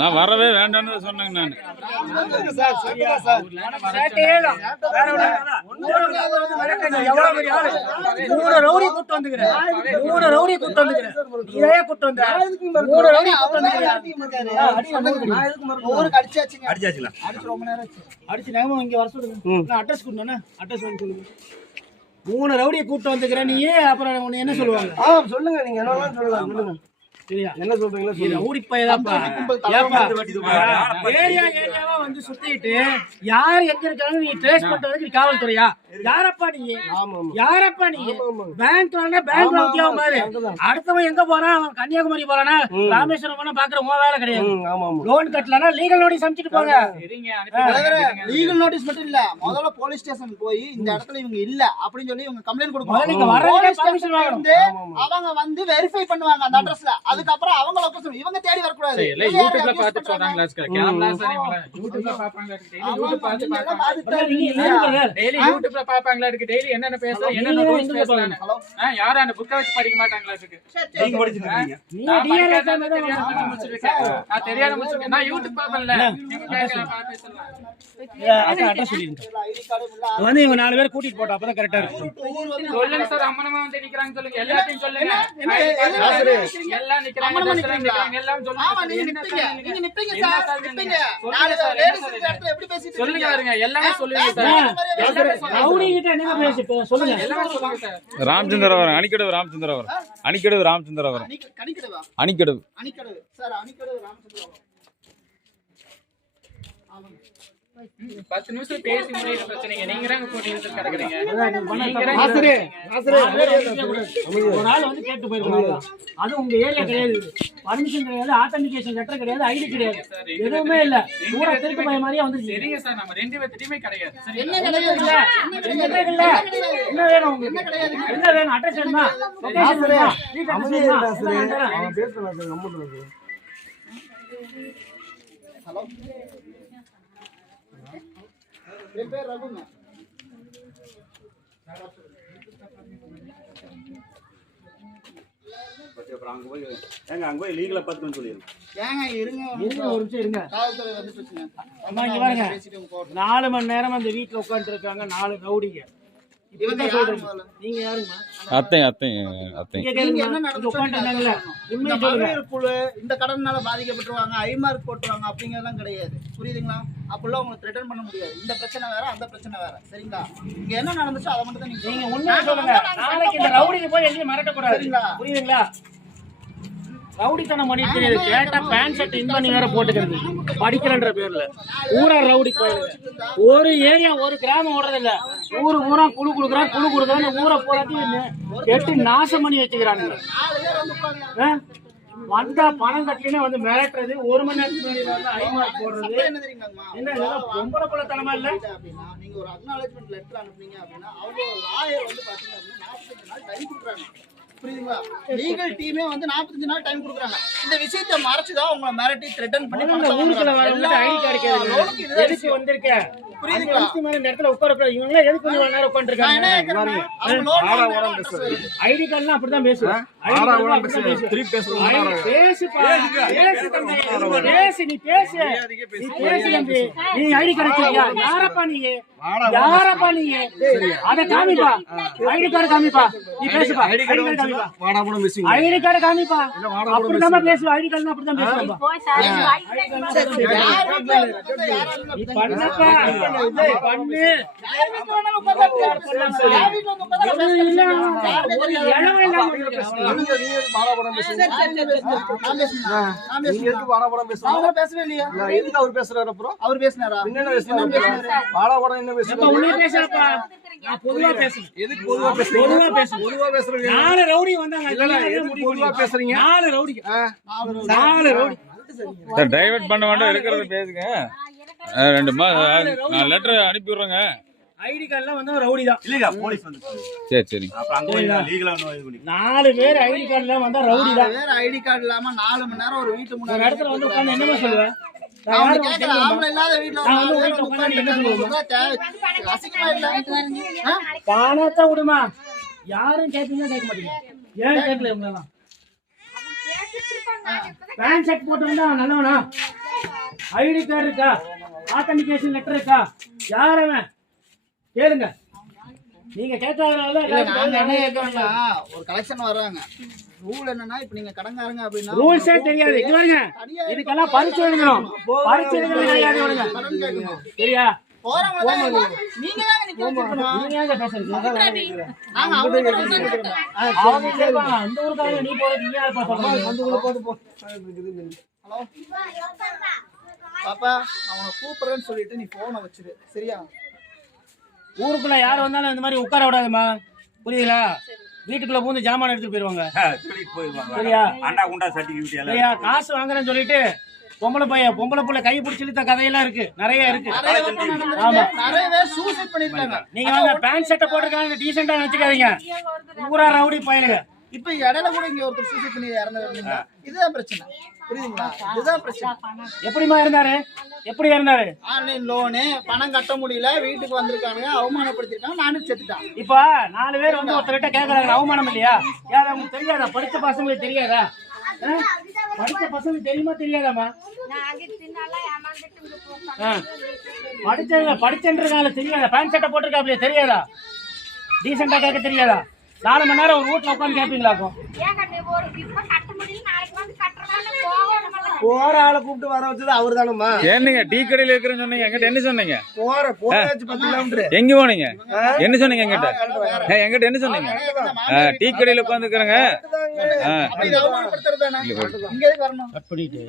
நான் வரவே வேண்டாம்னு சொன்னேங்க. மூணு ரவுடியை கூப்பிட்டு வந்துக்கிறேன் நீ. அப்புறம் என்ன சொல்லுவாங்க? சொல்லுங்க, நீங்க என்ன சொல்லலாம். என்ன சொல்றீங்களா? ஏரியாவா வந்து சுத்திட்டு யார் எங்க இருக்காங்க நீ ட்ரேஸ் பண்றதுக்கு காவல்துறையா? யாரப்பா நீ? யாரப்பா நீ? பேங்க்ல உத்தியோகம் பாரு. அடுத்தவன் எங்க போறான்? அவன் கன்னியாகுமரி போறானா, ராமேஸ்வரம் போனா பாக்குற உன் வேலை கிடையாது. லோன் கட்டலனா லீகல் நோட்டீஸ் அனுப்பிச்சிட்டு போங்க. லீகல் நோட்டீஸ் மட்டும் இல்ல, முதல்ல போலீஸ் ஸ்டேஷன் போய் இந்த இடத்துல இவங்க இல்ல அப்படின்னு சொல்லி இவங்க கம்ப்ளைண்ட் கொடுக்கணும். அவங்க வந்து வெரிஃபை பண்ணுவாங்க அந்த அட்ரஸ்ல. அதுக்கப்புறம் அவங்க லொகேஷன் இவங்க தேடி வர கூடாது. யூடியூப்ல பார்த்து சொல்றாங்களா? கேமரா சார் இவங்க யூடியூப்ல பாப்பாங்க. டெய்லி யூடியூப்ல பாப்பாங்களா? இருக்கு டெய்லி என்னென்ன பேசுறாங்க, என்னென்ன ரூல்ஸ் பேசுறாங்க. யாரும் அந்த புக்க வச்சு படிக்க மாட்டாங்களா? இதுக்கு நீங்க படிச்சிட்டு இருக்கீங்க. நான் தெரியாத முடிச்சிருக்கேன். நான் யூடியூப் பாப்பேன்ல. நீங்க கேட்கல பேசலாம். அட்ரஸ் சொல்லிருங்க. வந்து இவங்க 4 பேர் கூட்டிட்டு போட்டா அப்பதான் கரெக்டா இருக்கும். சொல்லுங்க சார். அம்மனமா வந்து நிக்கறாங்க சொல்லுங்க. எல்லாத்தையும் சொல்லுங்க. எல்லாம் நிக்கறாங்க. எல்லாம் சொல்லுங்க. ஆமா, நீங்க நிப்பீங்க சார். நிப்பீங்க. 4 லேடிஸ் இந்த இடத்துல எப்படி பேசிட்டு சொல்லுங்க பாருங்க. எல்லாமே சொல்லுங்க சார். ரவுடி கிட்ட என்ன பேசிட்டு சொல்லுங்க. எல்லாமே சொல்லுங்க சார். ராமச்சந்திரவரம் அணிக்கடவு ராமச்சந்திரவரம் அணிக்கடவு சார். அணிக்கடவு ராமச்சந்திரவரம். 10 நிமிஷம் பேசி முடியல பிரச்சனைங்க. நீங்க தான் போட்டு இழுத்து கிடக்குறீங்க. ஒரு ஆள் வந்து கேட்டு போயிருக்காங்க. அது உங்க ஏரியா கிடையாது, பர்மிஷன் கிடையாது, ஆத்தன்டிகேஷன் லெட்டர் கிடையாது, ஐடி கிடையாது, எதுவுமே இல்ல. கூட திருட்டு பைய மாதிரியே வந்து. சரிங்க சார், நம்ம ரெண்டு பேர்த்தியுமே கிடையாது. என்ன கிடையாது? என்ன வேணும் உங்களுக்கு? என்ன வேணும்? அட்ரஸ் வேணுமா? லொகேஷன் வேணுமா? வீட்டு அட்ரஸ் வேணுமா? அவன் பேசுறான் சார். நம்ம ஹலோ, என் பேர் ரகுங்க. அங்க போய் லீகலா பாத்துன்னு சொல்லிருங்க. ஏங்க இருங்க ஒரு நிமிஷம் இருங்க. காவல்துறை வந்துட்டுங்க. அம்மா இங்க பாருங்க. 4 மணி நேரமா அந்த வீட்ல உட்கார்ந்து இருக்காங்க 4 ரவுடிங்க. இவங்க சொல்றீங்க. நீங்க யாருங்க? அத்தை என்ன நடந்துச்சுங்கல? இந்த மகளிருக்குள்ள இந்த கடன்னால பாதிக்கப்பட்டுருவாங்க, ஐமார்க் போட்டுருவாங்க அப்படிங்கறதெல்லாம் கிடையாது. புரியுதுங்களா? அப்பெல்லாம் உங்களுக்கு ரிட்டர்ன் பண்ண முடியாது. இந்த பிரச்சனை வேற, அந்த பிரச்சனை வேற. சரிங்களா? இங்க என்ன நடந்துச்சோ அத மட்டும் தான் நீங்க உண்மையா சொல்லுங்க. நாளைக்கு இந்த ரவுடிக்கு போய் எல்லாம் மிரட்ட கூடாது. சரிங்களா? புரியுதுங்களா? ரவுடித்தனம் பண்ணிட்டு தெரியாது. கேட்டா பேண்ட் ஷர்ட் இன் பண்ணி வேற போட்டுக்கிறது படிக்கிறன்ற பேர்ல ஊரா ரவுடி போயிடுது. ஒரு ஏரியா ஒரு கிராமம் ஓடுறது இல்ல. ஊரா குழு கொடுக்குறான் ஊரை போராட்டி எட்டு நாசம் பண்ணி வச்சுக்கிறானுங்க. வந்தா பணம் கட்டினே வந்து மிரட்டுறது. 1 மணி நேரத்துக்கு ஐமார்க் போடுறது. என்ன பொம்பளை பிள்ளைத்தனமா இல்ல? நீங்க ஒரு அக்னாலஜ்மெண்ட் லெட்டர் அனுப்புனீங்க அப்படின்னா அவங்க லாயர் வந்து பாத்தீங்கன்னா 45 நாள் டைம் கொடுக்குறாங்க. புரியுதுங்களா? லீகல் டீமே வந்து 45 நாள் டைம் கொடுக்குறாங்க. இந்த விஷயத்தை மறைச்சுதான் உங்களை மிரட்டி த்ரெட்டன் பண்ணி ஊருக்குள்ள வரவங்க ஐடி கார்டு கேக்குது. எதுக்கு வந்திருக்க? புரியுதுங்களா? இந்த இடத்துல உட்கார இவங்க எதுக்கு கொஞ்சம் நேரம் உட்கார்ந்திருக்காங்க? ஐடி கார்டுலாம் அப்படிதான் பேசுவாங்க. நீ ஐடி கார்டு யாரப்பா நீ? அத காமிப்பா. ID card காமிப்பா. நீ பேசுப்பா. ID card காமிப்பா. அப்படிதான் பேசுவா. ஐடி கார்டு அப்படிதான் பேசுவா. நீ பண்ணப்பா. பண்ணு. டைவர்ட் பண்ண வேண்டாம். இருக்கிறத பேசுங்க. 2 நான் லெட்டர் அனுப்பி விடுறேங்க. ஐடி கார்டுலாம் வந்து ரவுடி தான். இல்லையா போலீஸ் வந்து. சரி. அப்ப அங்க போய் லீகலா இது பண்ணி 4 பேர் ஐடி கார்டுல வந்தா ரவுடி தான். 4 பேர் ஐடி கார்டு இல்லாம 4 மணி நேரம் ஒரு வீட்டு முன்னாடி ஒரு இடத்துல வந்து உட்கார்ந்து என்னமா சொல்லுவ? அவங்க கேக்குற ஆம்பளை இல்லாத வீட்ல உட்கார்ந்து என்ன சொல்லுவா? அசிங்கமா இல்ல? பானத்தை விடுமா? யாரும் கேட்பீங்க கேட்க மாட்டீங்க. ஏன் கேட்கல இவங்கெல்லாம்? பேண்ட் ஷர்ட் போட்டு வந்தா நல்லவனா? ஐடி கார்டு இருக்கா? ஆத்தன்டிகேஷன் லெட்டர் இருக்கா? யாரவன் கேளுங்க. நீங்க கேட்காதனால இல்ல நாங்க என்ன கேட்கறோம்னா ஒரு கலெக்ஷன் வர்றாங்க. ரூல் என்னன்னா இப்ப நீங்க கடன்காரங்க அப்படின்னா ரூல்ஸே தெரியாது. இங்க பாருங்க, இதுக்கெல்லாம் பரிச்சை எழுதணும். பரிச்சை எழுதணும் தெரியாது இவனுங்க. கடன் கேட்கணும். சரியா? போறவங்க நீங்க தான் நிக்க வச்சிருக்கணும். நீங்க ஏங்க பேசுறீங்க? நாங்க அவங்க கிட்ட தான் கேட்டோம். அவங்க கேட்பாங்க, அந்த ஊருக்காரங்க நீ போறது நீ யார் சொல்றீங்க? அந்த ஊருக்கு போது போ. ஹலோ பாப்பா, நான் உன்னை கூப்பிடுறேன்னு சொல்லிட்டு நீ போனை வச்சிரு. சரியா? ஊருக்குள்ள யார் வந்தாலும் இந்த மாதிரி உட்கார விடாதம்மா. புரியுதுங்களா? வீட்டுக்குள்ள பூந்து ஜாமான் எடுத்துட்டு போயிருவாங்க. சொல்லிட்டு போயிருவாங்க. சரியா? அண்டா குண்டா சர்டிபிகேட் எல்லாம் சரியா? காசு வாங்குறேன்னு சொல்லிட்டு பொம்பளை புள்ள கை பிடிச்சி இழுத்த கதையெல்லாம் இருக்கு, நிறைய இருக்கு. ஆமா, நிறைய பேர் சூசைட் பண்ணிருக்காங்க. நீங்க வந்து பேண்ட் ஷர்ட்டை போட்டுருக்காங்க டீசெண்டா நினைச்சுக்காதீங்க. ஊரா ரவுடி பயலுங்க. இப்ப இடையில கூட இங்க ஒருத்தர் சூசைட் பண்ணி இறந்தவங்க. இதுதான் பிரச்சனை. புரியுதுங்களா? இதுதான் பிரச்சனை. எப்படிமா இருந்தாரு? எப்படி இருந்தாரு? ஆன்லைன் லோனு பணம் கட்ட முடியல, வீட்டுக்கு வந்திருக்கானுங்க, அவமானப்படுத்திருக்காங்க, நானும் செத்துட்டான். இப்ப 4 பேர் வந்து ஒருத்தர்கிட்ட கேக்குறாங்க, அவமானம் இல்லையா? யாரு உங்களுக்கு தெரியாதா? படிச்ச பசங்களுக்கு தெரியாதா? படிச்ச பசங்களுக்கு தெரியுமா தெரியாதாமா? படிச்சன்றதால தெரியாதா? பேண்ட் சட்டை போட்டிருக்காப்லையே தெரியாதா? டீசெண்டா கேட்க தெரியாதா? 4 மணி நேரம் ஒரு வீட்டுல உட்காந்து கேட்பீங்களாக்கும்? போற ஆளை கூப்பிட்டு வர வச்சது அவரு தானம்மா. என்னங்க டீ கடையில இருக்கிறேன்னு சொன்னீங்க, என்கிட்ட என்ன சொன்னீங்க? போயாச்சு 10 கிலோமீட்டர். எங்க போனீங்க? என்ன சொன்னீங்க என்கிட்ட? என்கிட்ட என்ன சொன்னீங்க? டீ கடையில உட்காந்துக்கிறேங்க. அப்ப இது அவமானப்படுத்துறது தானே? இங்க வரணும். கட் பண்ணிட்டு